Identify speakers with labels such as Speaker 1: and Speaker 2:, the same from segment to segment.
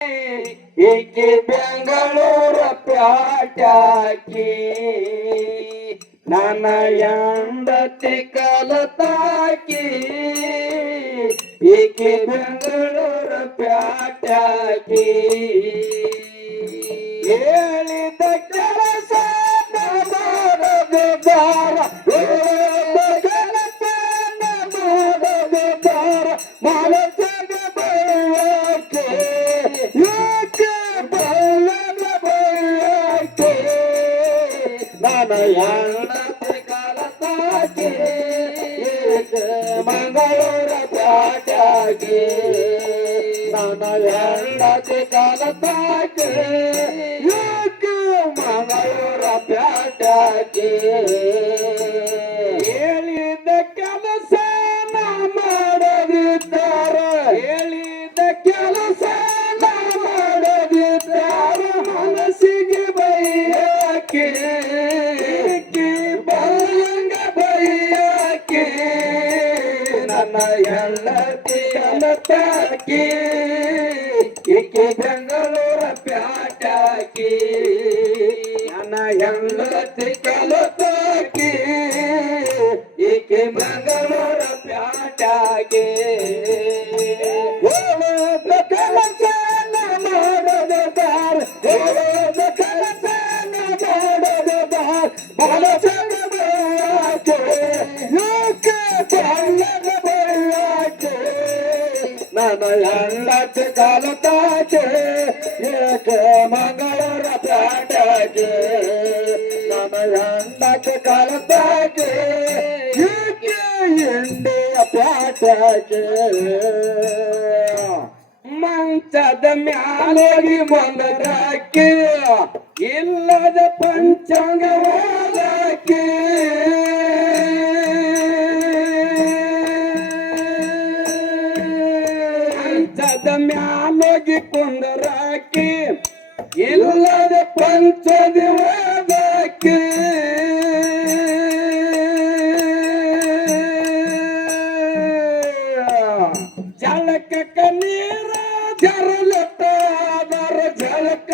Speaker 1: ಈಕೆ ಬೆಂಗಳೂರ ಪ್ಯಾಟ್ಯಾಕಿ ನನ್ನ ಎಂಡತಿ ಕಲತಾಕಿ ಏಕೆ ಬೆಂಗಳೂರ ಪ್ಯಾಟ್ಯಾಕಿ ಹೇಳಿದ ಕೆಲಸ ಮಾಡಬೇಕಾರ मंगळूर पाट्यागे नाना व्याळाचे काल पाटे ಕಲತಾಕಿ ಈಕೆ ಬೆಂಗಳೂರ ಪ್ಯಾಟಾಕಿ ನನ್ನ ಕಲತಾಕಿ ಕಲತಾಕೆ ಏಕೆ ಮಂಗಳೂರ ಪ್ಯಾಟಕ್ಕೆ ನನ್ನ ಹೆಣ್ಣಕ್ಕೆ ಕಲತಾಕೆ ಏಕೆ ಎಂಡೆಯ ಪ್ಯಾಟಕ್ಕೆ ಮಂಚದ ಮ್ಯಾಲೋಗಿ ಮಂದರಾಕಿ ಇಲ್ಲದ ಪಂಚಾಂಗವಾದಕ್ಕೆ ಮಂಚದ ಮ್ಯಾಲೋಗಿ ಕುಂದರಾಕಿ ಇಲ್ಲದ ಪಂಚದಿವಾದಕ್ಕೆ ಜಳಕ ನೀರ ಜರಲತ್ತಾದರ ಜಳಕ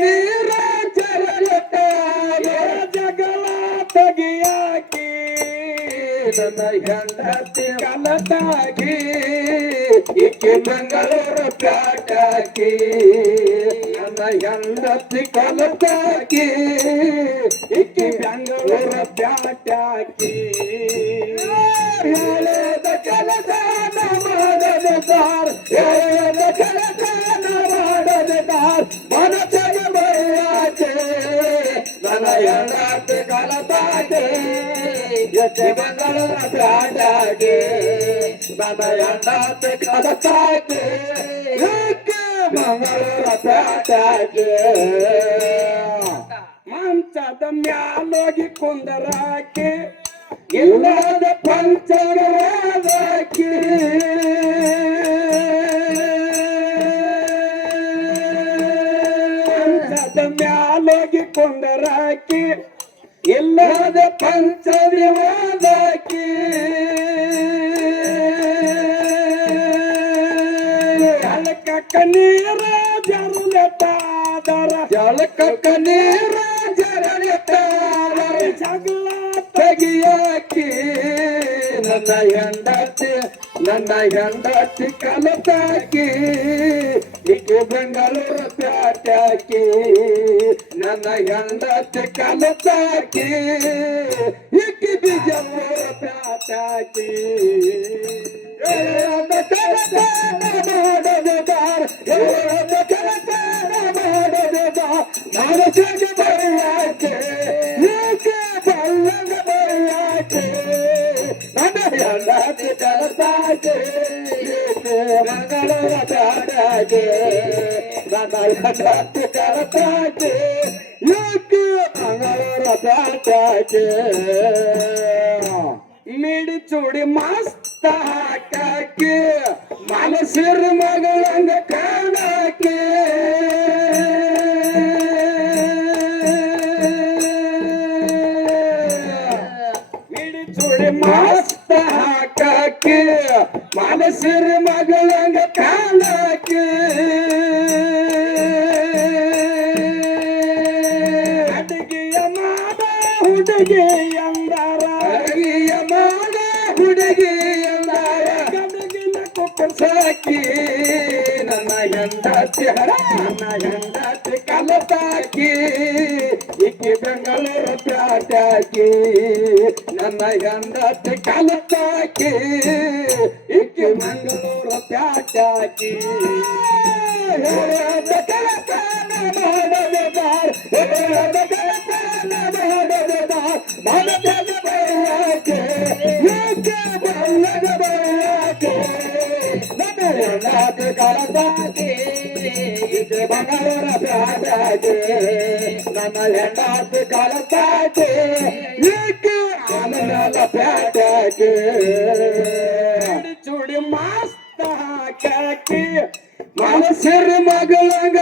Speaker 1: ನೀರ ಜರಲತ್ತಾದ ಜಗಳ ತೆಗಿಯಾಕಿ, ನನ್ನ ಹೆಂಡತಿ ಕಲತಾಗಿ. ಈಕೆ ಬೆಂಗಳೂರು ಪ್ಯಾಟಾಕಿ? ನನ್ನ ಹೆಂಡತಿ ಕಲತಾಗಿ ಈಕೆ ಬೆಂಗಳೂರು ಪ್ಯಾಟಾಕಿ? ಹೇಳದ ಕೆಲಸ ಮಾಡದ ಸಾರ್. ಹೇಳದ ಕೆಲಸ ಮಾಡದ ಸಾರ್. ಕಲತಾಗೆ ಎತ್ತೆ ಬೆಂಗಳೂರ ಪ್ಯಾಟಾಗೆ ನನ್ನ ಹೆಂಡತಿ ಕಲತಾಗೆ ಏಕೆ ಬೆಂಗಳೂರ ಪ್ಯಾಟಾಗೆ ಮಂಚದ ಮ್ಯಾಲೋಗಿ ಕುಂದರಾಕೆ ಇಲ್ಲದ ಪಂಚಗವಾದಕ್ಕೆ ಪಂಚದ ಮ್ಯಾಲೋಗಿ ಕುಂದರಾಕಿ ಇಲ್ಲದ ಪಂಚವಿವಾದಕ್ಕೆ ಜಳಕ ನೀರ ಜರುಳತಾದರ ಜಳಕ ನೀರ ಜರುಳತಾದರ ಜಗಳ ತೆಗಿಯಾಕಿ ನನ್ನ ಹೆಂಡತಿ ನನ್ನ ಹೆಂಡತಿ ಕಲತಾಕಿ ಈಕೆ ಬೆಂಗಳೂರು ಪ್ಯಾಟ್ಯಾಕಿ. ನನ್ನ ಹೆಂಡತಿ ಕಲತಾಕಿ ಈಕೆ ಬಿಜಾಪುರ ಪ್ಯಾಟ್ಯಾಕಿ ಮಾಡದ ಬೈಯಾಕೆ ಏಕೆ ಬಲ್ಲದ ನನ್ನ ಹೆಂಡತಿ ಕಲತಾಕೆ ಏಕೆ ಮಂಗಳೂರ ಪ್ಯಾಟಾಕೆ ನನ್ನ ಹೆಂಡತಿ ಕಲತಾಕೆ காலாக்கு மனசிறு மகள் அங்க காலாக்கு. அடகிய மாத உடகே என்றார அடகிய மாத உடகே என்றார கடுகின கொப்பன் சாக்கி. ನನ್ನ ಹೆಂಡತಿ ಹರ ನನ್ನ ಹೆಂಡತಿ ಪ್ಯಾಟಾಕಿ ನನ್ನ ಹೆಂಡತಿ ಕಲತಾಕಿ ಇಕ್ಕಿ ಮಂಗಳೂರು ಪ್ಯಾಟಾಕಿ ಬಂಗಾರ ಪ್ಯಾಟಾಕಿ ನನ್ನ ಹೆಂಡತಿ ಕಲತಾಕಿ ಏಕೆ ಆನಂದ ಪ್ಯಾಟಾಕಿ ಚುಡಿ ಮಾಸ್ತ ಹಾಕಿ ಮನಸ್ಸರ ಮಗಳಂಗ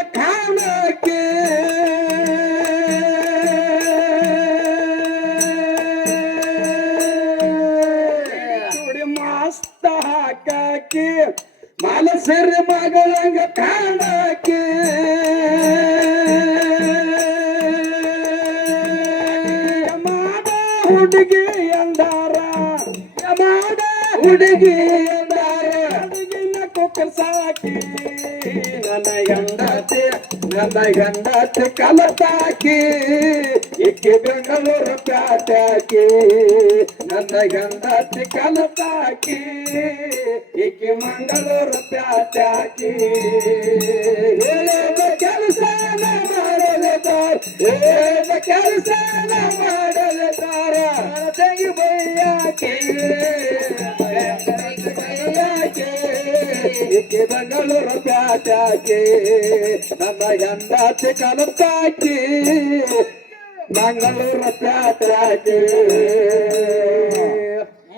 Speaker 1: ಹೆಂಡತಿ ನನ್ನ ಹೆಂಡತಿ ಕಲತಾಕಿ ಇಕ್ಕಿ ಬೆಂಗಳೂರು ಪ್ಯಾಟಾಕಿ ನನ್ನ ಹೆಂಡತಿ ಕಲತಾಕಿ ಇಕ್ಕಿ ಮಂಗಳೂರು ಪ್ಯಾಟಾಕಿ ಹೇಳಿದ ಕೆಲಸ ಮಾಡಲೇತಾರ ಹೇಳಿದ ಕೆಲಸ ಮಾಡಲೇತಾರ ತೆಗಿ ಬೈಯಾಕೆ ಇಕ್ಕಿ ಬೆಂಗಳೂರು ಪ್ಯಾಟಾಕಿ ನನ್ನ ಹೆಂಡತಿ ಕಲತಾಕಿ ಮಂಗಳೂರು ಪ್ಯಾಟಾಕಿ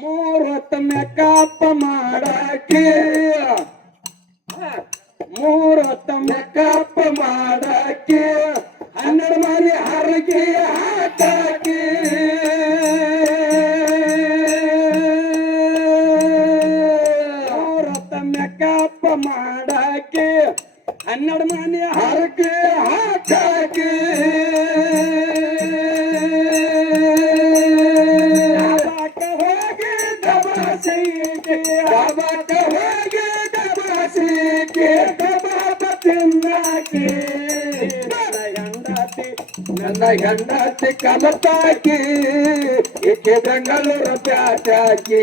Speaker 1: ಮೂರೊತ್ತು ಮೆಕಪ್ ಮಾಡಾಕಿ ಮೂರೊತ್ತ ಮೆಕಪ್ ಮಾಡಾಕಿ ಹನ್ನೆರಡು ಮನೆ ಹರಗಿ ಹಾಕಾಕಿ ಮಾಡಾಕಿ ಹನ್ನೆರಡು ಮನೆ ಹರಕೆ ಹಾಕಕ್ಕೆ ಹೋಗಿ ಹೋಗಿ ನನ್ನ ಹೆಂಡತಿ ಕಲತಾಕಿ ಈಕೆ ಬೆಂಗಳೂರು ಪ್ಯಾಟಾಕಿ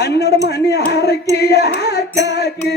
Speaker 1: ಹನ್ನೆರಡು ಮನೆ ಹರಕಿಯ ಹಾಕಾಕಿ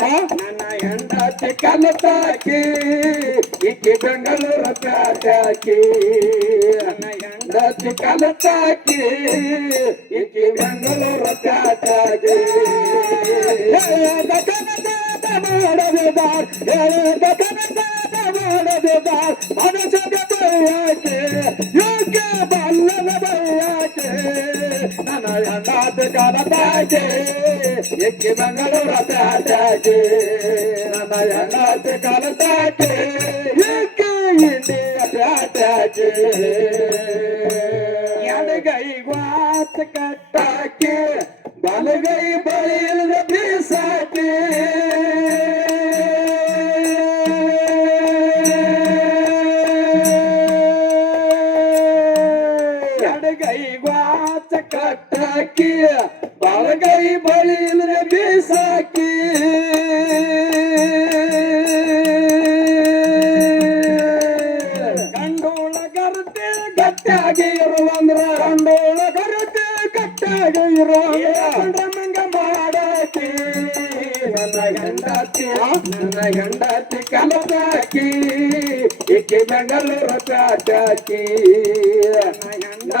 Speaker 1: ನನ್ನ ಹೆಂಡತಿ ಕಲತಾಕಿ ಇಕ್ಕಿ ಬೆಂಗಳೂರು ಪ್ಯಾಟಾಕಿ ನನ್ನ ಹೆಂಡತಿ ಕಲತಾಕಿ ಇಕ್ಕಿ ಬೆಂಗಳೂರು ಪ್ಯಾಟಾಕಿ ಹೇಳಿದ ಕನಸಾದ ಮಾಡಬೇದಾರ್ ಹೇಳಿದ ಕನಸಾದ ಮಾಡಬೇದಾರ್ ಮನಸ್ಸಿಗೆ ಬೈಯಾಕೆ ಯೋಗ್ಯ ಬಲ್ಲದ ಬೈಯಾಕೆ ನನ್ನ ಹೆಂಡತಿ ಕಲತಾಕೆ ಎಕ್ಕಿ ಮಂಗಳೂರ ಪ್ಯಾಟಾಕೆ ನನ್ನ ಹೆಂಡತಿ ಕಲತಾಕೆ ಎಕ್ಕಿ ಇಂಡಿಯ ಪ್ಯಾಟಾಕೆ ಎಡಗೈ ವಾಚ ಕಟ್ಟಾಕೆ ಬಲಗೈ ಬಳಿಯದ ಬೀಸಾಕೆ ಕಟ್ಟಾಕಿ ಬಲಗೈ ಬಳಿಯದ ಬೀಸಾಕಿ ಕಂಡೋಳ ಗರ್ದೆ ಗಟ್ಟಾಗಿ ಗಟ್ಟಾಗ ಇರುವಂಗ ಮಂಗ ಮಾಡಾಕಿ ನನ್ನ ಹೆಂಡತಿ ನನ್ನ ಹೆಂಡತಿ ಕಲಸಾಕಿ ಈಕೆ ಬೆಂಗಳೂರು ಪ್ಯಾಟಾಕಿ ನನ್ನ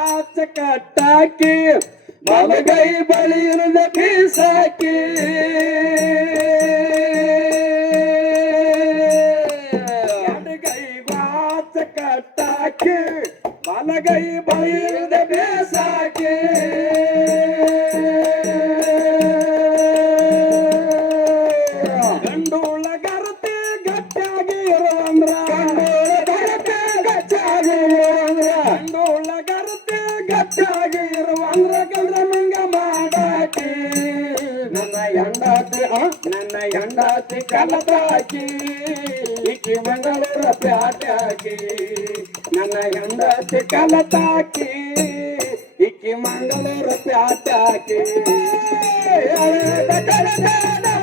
Speaker 1: ವಾಚ ಕಟ್ಟಾಕಿ ಬಲಗೈ ಬಳಿಯಿರದ ಬೀಸಾಕಿ ಎಡಗೈ ವಾಚ ಕಟ್ಟಾಕಿ ಬಲಗೈ ಬಳಿಯಿರದ ಬೀಸಾಕಿ ಗರತಿ ಗಟ್ಟಿಯಾಗಿ ಇರುವಂದ್ರ ಗಂಡ್ರ ಮಂಗ ಮಾಡಾಕಿ ನನ್ನ ಹೆಂಡತಿ ಆ, ನನ್ನ ಹೆಂಡತಿ ಕಲತಾಕಿ ಈಕಿ ಮಂಗಳೂರ ಪ್ಯಾಟಾಕಿ ನನ್ನ ಹೆಂಡತಿ ಕಲತಾಕಿ ಈಕಿ ಮಂಗಳೂರ ಪ್ಯಾಟಾಕಿ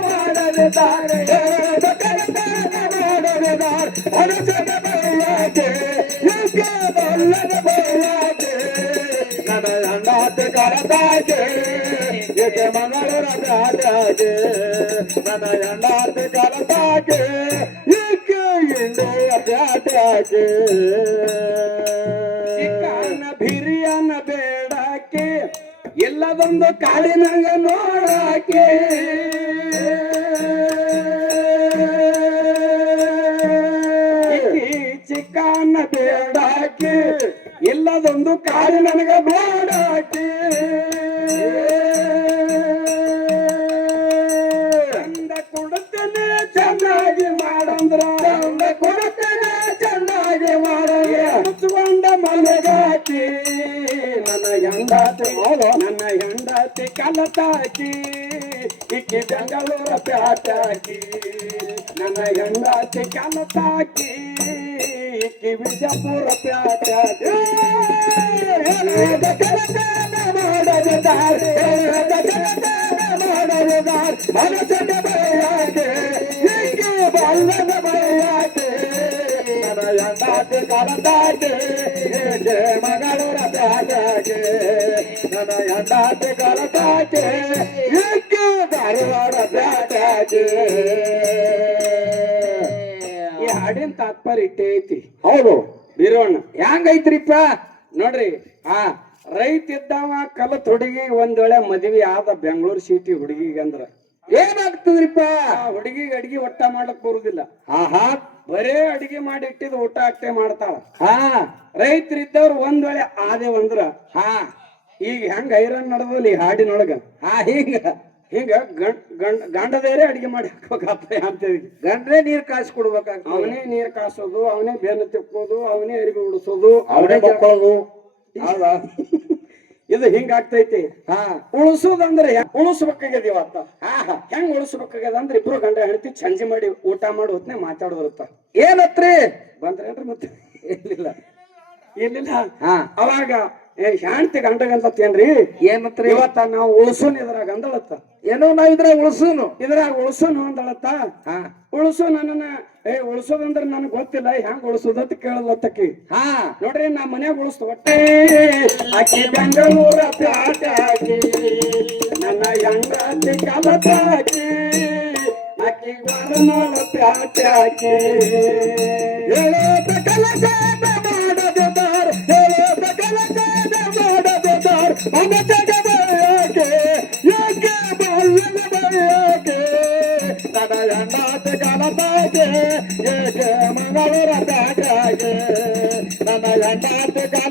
Speaker 1: ಮಾಡದಿದ್ದಾರೆ ಮಾಡದಿದ್ದಾರೆ ಅನುಸರ ಬೈಯಾಕೆ ಕಲತಾಕೆ ಈಕೆ ಮಂಗಳೂರ ಪ್ಯಾಟಾಕೆ ನನ್ನ ಹೆಂಡತಿ ಕಲತಾಕೆ ಈಕೆ ಇಂಡಿಯ ಪ್ಯಾಟಾಕೆ ಚಿಕ್ಕನ್ನ ಬಿರಿಯನ್ನ ಬೇಡಕ್ಕೆ ಎಲ್ಲದೊಂದು ಕಾಳಿನಂಗ ನೋಡಕ್ಕೆ ನನಗ ಬೇಡಕ್ಕೆ ಚಂದ ಕೊಡುತ್ತೇನೆ, ಚೆನ್ನಾಗಿ ಮಾಡಂದ್ರ. ಚಂದ ಕೊಡುತ್ತೇನೆ, ಚೆನ್ನಾಗಿ ಮಾಡಂದ್ರ. ಮುಚ್ಚುಕೊಂಡ ಮನೆಗಾಕಿ. ನನ್ನ ಹೆಂಡತಿ ನನ್ನ ಹೆಂಡತಿ ಕಲತಾಕಿ. ಇಕ್ಕಿ ಬೆಂಗಳೂರ ಪ್ಯಾಟಾಕಿ ನನ್ನ ಹೆಂಡತಿ ಕಲತಾಕಿ. ಇಕ್ಕಿ ವಿಜಯಪುರ ಪ್ಯಾಟಾಕಿ ಮಾಡದಿದ್ದಾರೆ ಮಾಡದಿದ್ದಾರೆ ಮನಸ್ಸಿನ ಬರೆಯಾಕೆ ಈಕೆ ಬಲ್ಲದ ಬರೆಯಾಕೆ ನನ್ನ ಹೆಂಡತಿ ಕಲತಾಕೆ ಏಕೆ ಮಗಳೂರ ಪ್ಯಾಟಾಕೆ ನನ್ನ ಹೆಂಡತಿ ಕಲತಾಕೆ ಏಕೆ ಧಾರವಾಡ ಪ್ಯಾಟಾಕೆ ಈ ಹಾಡಿನ ತಾತ್ಪರ್ಯ ಇಟ್ಟೇ ಐತಿ ಹೌದು ಬೀರೋಣ ಹೆಂಗೈತ್ರಿಪ್ಪ? ನೋಡ್ರಿ, ಆ ರೈತ ಇದ್ದಾವ, ಕಲತ್ ಹುಡುಗಿ, ಒಂದ್ ವೇಳೆ ಮದ್ವಿ ಆದ ಬೆಂಗಳೂರು ಸಿಟಿ ಹುಡುಗಿಗೆ ಅಂದ್ರ. ಏನಾಗ್ತದ್ರಿಪ್ಪ? ಹುಡುಗಿಗೆ ಅಡಿಗೆ ಒಟ್ಟ ಮಾಡಕ್ ಬರುದಿಲ್ಲ. ಆಹಾ, ಬರೇ ಅಡಿಗೆ ಮಾಡಿ ಇಟ್ಟಿದ್ ಊಟ ಅಷ್ಟೇ ಮಾಡ್ತಾಳ. ಹಾ ರೈತರಿದ್ದವ್ರು ಒಂದ್ ವೇಳೆ ಆದೇವಂದ್ರ, ಹಾ, ಈಗ ಹೆಂಗ ಐರನ್ ನಡೆದಲ್ಲಿ ಹಾಡಿನೊಳಗ? ಹಾ, ಹಿಂಗ. ಹಿಂಗ ಗಂಡ್ ಗಂಡ್ ಗಂಡದೇರೆ ಅಡಿಗೆ ಮಾಡಿ ಹಾಕ್ಬೇಕಾಗ್ತದೆ ಅಂತೇಳಿ ಗಂಡನೇ ನೀರ್ ಕಾಸು ಕೊಡ್ಬೇಕಾಗ್ತದೆ. ಅವನೇ ನೀರ್ ಕಾಸೋದು ಅವನೇ ಬೆನ್ನು ತಿಕ್ಕೋದು ಅವನೇ ಅರಿವಿ ಉಡಿಸೋದು ಅವನೇ ಬಕ್ಕೊಳ್ಳೋದು ಹೌದಾ? ಇದು ಹಿಂಗಾಗ್ತೈತಿ ಹಾ. ಉಳಿಸೋದಂದ್ರೆ ಉಳಿಸ್ಬೇಕಾಗ್ಯದ ಇವತ್ತ? ಹಾ. ಹೆಂಗ್ ಉಳಿಸ್ಬೇಕಾಗ್ಯದ ಅಂದ್ರೆ ಇಬ್ರು ಗಂಡ ಹೆಂಡತಿ ಚಂಜಿ ಮಾಡಿ ಊಟ ಮಾಡಿ ಹೊತ್ನೆ ಮಾತಾಡೋದಿರುತ್ತ ಏನತ್ರಿ? ಬಂದ್ರೇನ್ರಿ ಮತ್ತೆ? ಇರ್ಲಿಲ್ಲ ಇರ್ಲಿಲ್ಲ ಹಾ. ಅವಾಗ ಏ ಶಾಂತಿ ಗಂಡಗಂತೇನ್ರಿ ಏನತ್ರ ಇವತ್ತ ನಾವು ಉಳ್ಸೂನ್ ಇದ್ರಾಗ ಅಂದಳತ್ತ. ಏನೋ ನಾವ್ ಇದ್ರಾಗ ಉಳ್ಸೂನು. ಇದ್ರಾಗ ಉಳ್ಸೂನು ಅಂದಳತ್ತ. ಉಳಸು ಉಳ್ಸು ನನ್ನ ಏ ಉಳ್ಸೋದಂದ್ರ ನನಗ್ ಗೊತ್ತಿಲ್ಲ ಹೆಂಗ್ ಉಳ್ಸೋದತ್ ಕೇಳಲತ್ತಕಿ ಹಾ. ನೋಡ್ರಿ ನಾ ಮನ್ಯಾಗ ಉಳಿಸ್ತು ಒಟ್ಟೆ ಅಕ್ಕಿ ಬೆಂಗಳೂರ ಪ್ಯಾಟ ಆಕಿ ನನ್ನ ಹೆಂಗತಿ ಕಲತಾಕಿ ಅಕ್ಕಿ ವರನೋಳ ಪ್ಯಾಟ ಆಕಿ. ಹೇಳೋ ಕೆಲಸ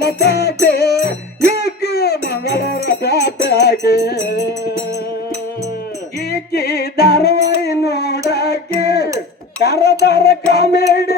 Speaker 1: ಕಲತಾಗೆ ಏಕೆ ಮಂಗಳರ ಪ್ಯಾಟಾಗೆ ಈಕೆ ಧಾರವಾಹಿ ನೋಡಕ್ಕೆ ಕರದರ ಕಾಮಿಡಿ